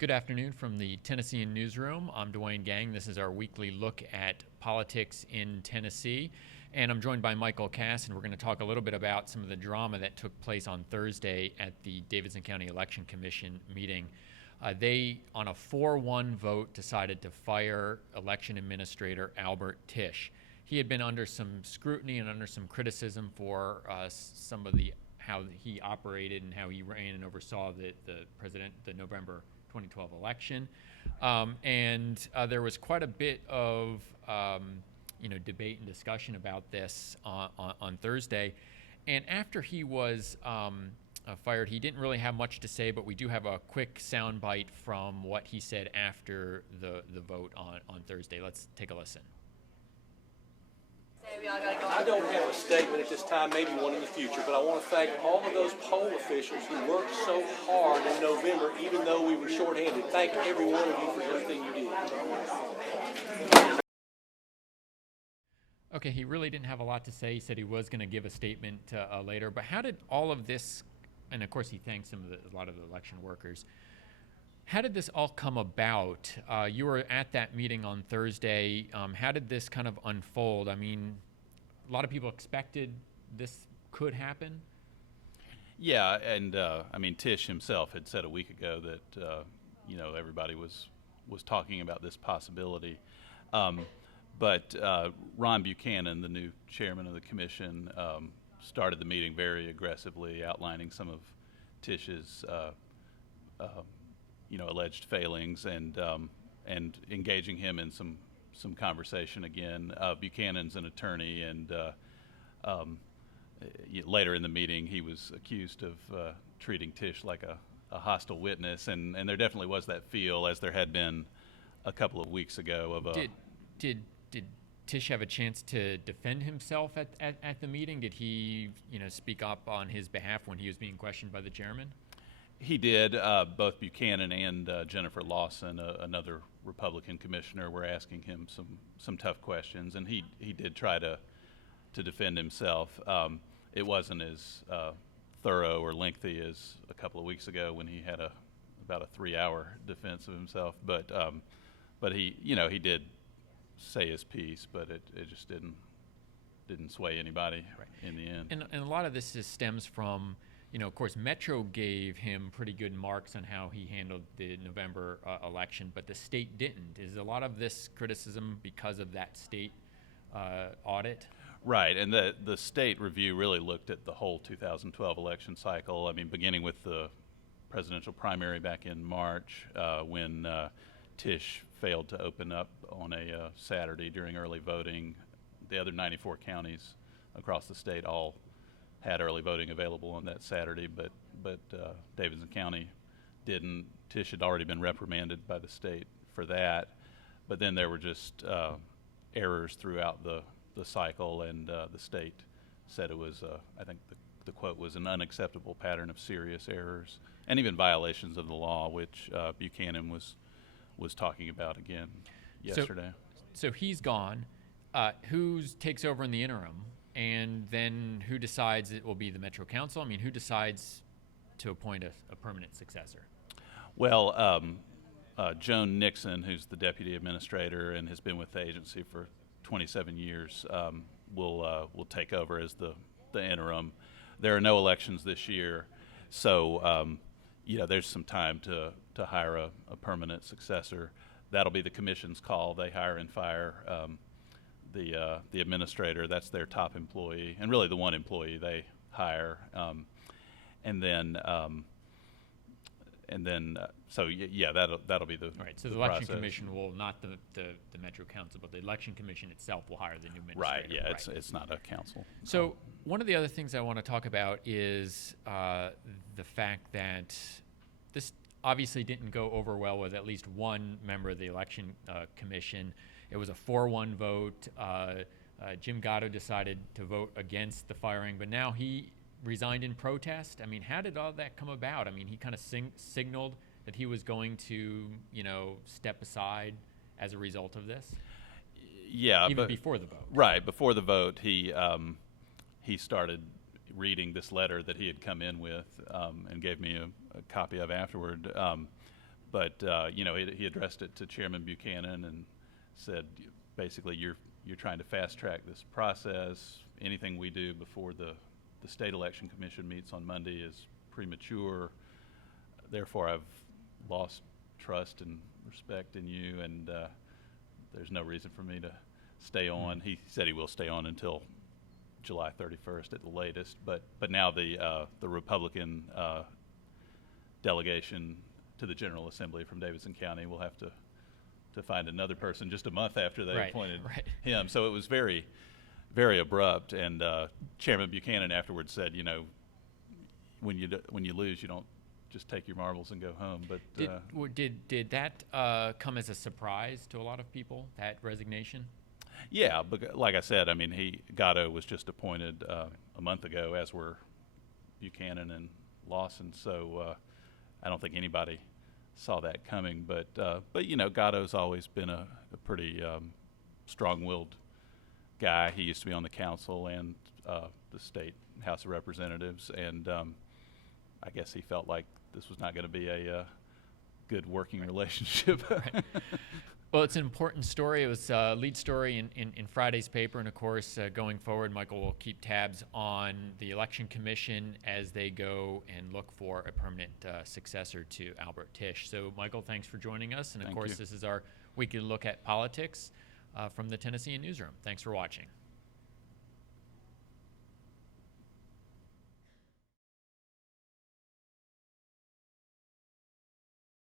Good afternoon from the Tennessean newsroom. I'm Duane Gang. This is our weekly look at politics in Tennessee. And I'm joined by Michael Cass, and we're going to talk a little bit about some of the drama that took place on Thursday at the Davidson County Election Commission meeting. They, on a 4-1 vote, decided to fire Election Administrator Albert Tieche. He had been under some scrutiny and under some criticism for some of how he operated and how he ran and oversaw the November 2012 election, and there was quite a bit of debate and discussion about this on Thursday. And after he was fired, he didn't really have much to say, but we do have a quick soundbite from what he said after the vote on Thursday. Let's take a listen. I don't have a statement at this time, maybe one in the future, but I want to thank all of those poll officials who worked so hard in November, even though we were shorthanded. Thank every one of you for everything you did. Okay, he really didn't have a lot to say. He said he was going to give a statement later, but how did all of this, and of course he thanked a lot of the election workers, how did this all come about? You were at that meeting on Thursday. How did this kind of unfold? I mean, a lot of people expected this could happen. Yeah, and Tieche himself had said a week ago that everybody was talking about this possibility. But Ron Buchanan, the new chairman of the commission, started the meeting very aggressively, outlining some of Tieche's alleged failings and engaging him in some conversation again. Buchanan's an attorney, and later in the meeting he was accused of treating Tieche like a hostile witness, and there definitely was that feel, as there had been a couple of weeks ago. Of Did Tieche have a chance to defend himself at the meeting? Did he speak up on his behalf when he was being questioned by the chairman? He did. Both Buchanan and Jennifer Lawson, another Republican commissioner, were asking him some tough questions, and he did try to defend himself. It wasn't as thorough or lengthy as a couple of weeks ago when he had about a 3-hour defense of himself. But he did say his piece, but it just didn't sway anybody in the end. And a lot of this stems from, of course, Metro gave him pretty good marks on how he handled the November election, but the state didn't. Is a lot of this criticism because of that state audit? Right, and the state review really looked at the whole 2012 election cycle. I mean, beginning with the presidential primary back in March, when Tieche failed to open up on a Saturday during early voting. The other 94 counties across the state all had early voting available on that Saturday, but Davidson County didn't. Tieche had already been reprimanded by the state for that, but then there were just errors throughout the cycle, and the state said it was, I think the quote was, an unacceptable pattern of serious errors and even violations of the law, which Buchanan was talking about again yesterday. So he's gone. Who takes over in the interim? And then who decides it will be the Metro Council? I mean, who decides to appoint a permanent successor? Well, Joan Nixon, who's the deputy administrator and has been with the agency for 27 years, will take over as the interim. There are no elections this year, so there's some time to hire a permanent successor. That'll be the commission's call. They hire and fire the administrator. That's their top employee, and really the one employee they hire. That'll be the right. So the election process. Commission will not the Metro Council, but the election commission itself will hire the new administrator. Right. Yeah. It's not a council. So one of the other things I want to talk about is the fact that this obviously didn't go over well with at least one member of the election commission. It was a 4-1 vote. Jim Gatto decided to vote against the firing, but now he resigned in protest. I mean, how did all that come about? I mean, he kind of signaled that he was going to, step aside as a result of this. Yeah, even before the vote. Right before the vote, he started reading this letter that he had come in with and gave me a copy of afterward. but he addressed it to Chairman Buchanan and said, basically, you're trying to fast track this process. Anything we do before the state election commission meets on Monday is premature. Therefore, I've lost trust and respect in you, and there's no reason for me to stay on. He said he will stay on until July 31st at the latest, but now the Republican delegation to the General Assembly from Davidson County will have to find another person just a month after they appointed him. So it was very, very abrupt. And Chairman Buchanan afterwards said, when you lose, you don't just take your marbles and go home. But did that come as a surprise to a lot of people, that resignation? Yeah, but like I said, I mean, Gatto was just appointed a month ago, as were Buchanan and Lawson. So I don't think anybody saw that coming. But Gatto's always been a pretty strong-willed guy. He used to be on the council and the state House of Representatives, and I guess he felt like this was not going to be a good working relationship. Right. Well, it's an important story. It was a lead story in Friday's paper, and of course, going forward, Michael will keep tabs on the Election Commission as they go and look for a permanent successor to Albert Tieche. So, Michael, thanks for joining us, and of course, this is our weekly look at politics from the Tennessean newsroom. Thanks for watching.